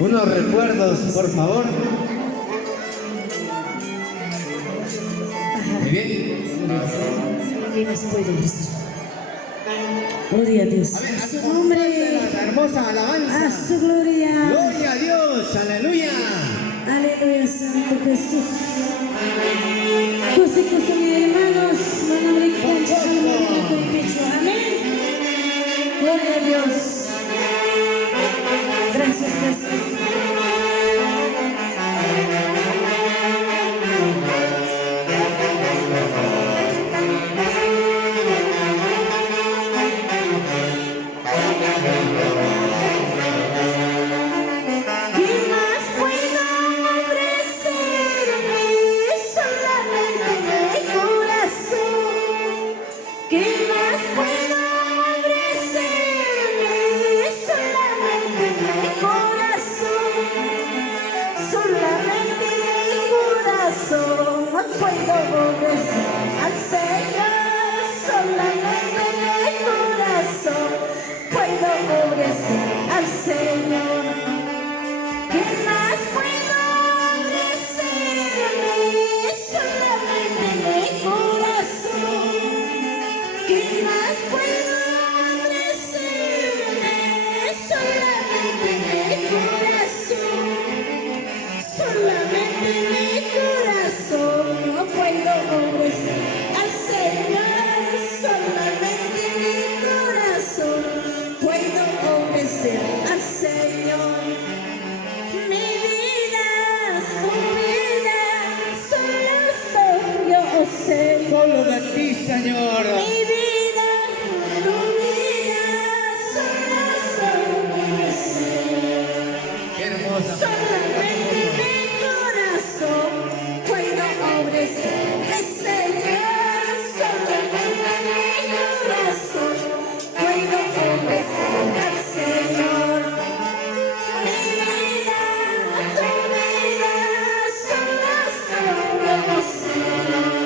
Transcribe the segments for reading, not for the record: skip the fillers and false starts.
Unos recuerdos, por favor. Muy bien. ¿Qué más puedo decir? Gloria a Dios. A ver, A su nombre. la hermosa alabanza. A su gloria. Gloria a Dios, aleluya. Aleluya, Santo Jesús. Cosa mis hermanos, amén. Gloria a Dios. Gracias, Jesús. Solo de ti, Señor. Mi vida, tu vida, son las Señor. Qué hermosa. Solamente mi corazón puedo obedecer, Señor. Solamente mi corazón puedo obedecer al Señor. Mi vida, tu vida, son las tuyas, Señor.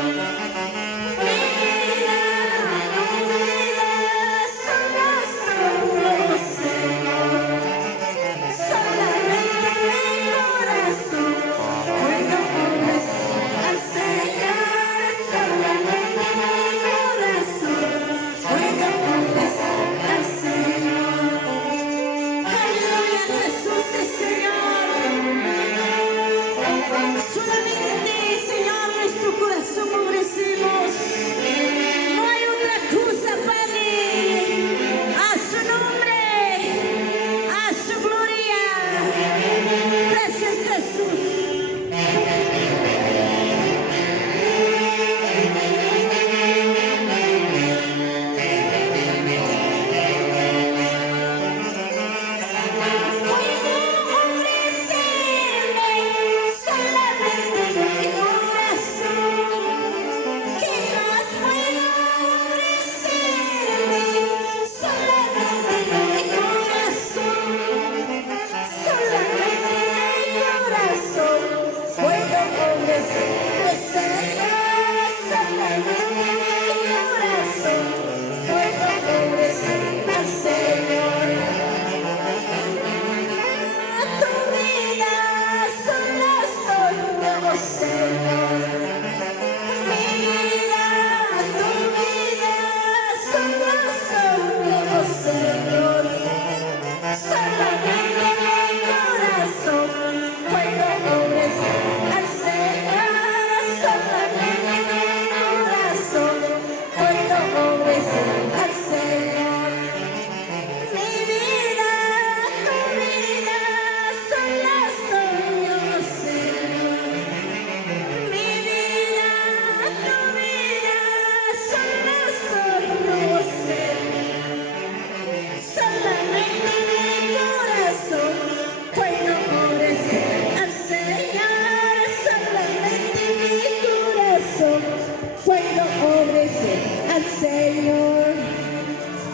Señor,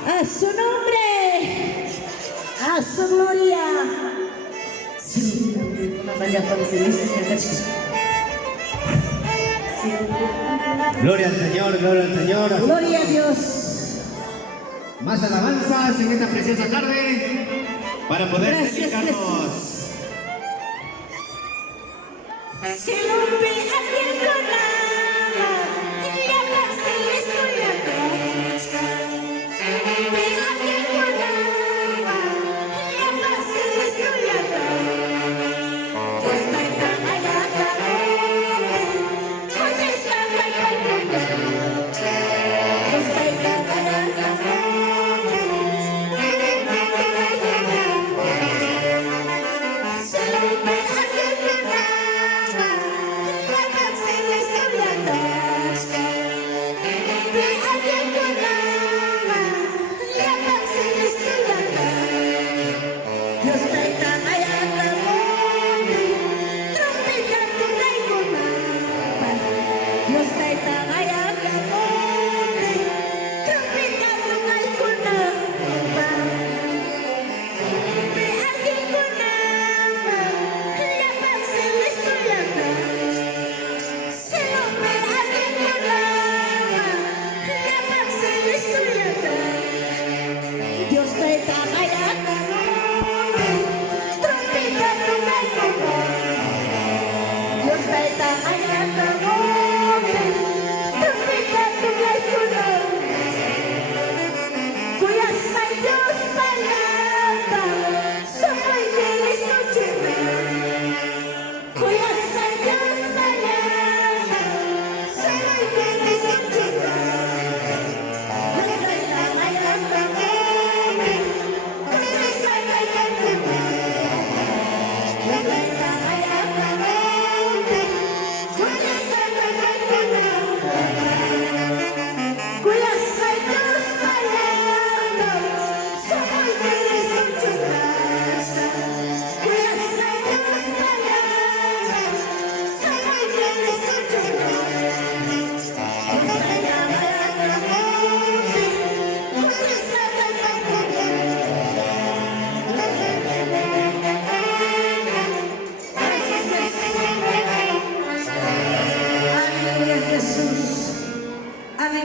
a su nombre, a su gloria. Sí, Gloria al Señor, gloria al Señor. Gloria a Dios. Más alabanzas en esta preciosa tarde para poder Gracias, dedicarnos Jesús. Si lo ve alguien con la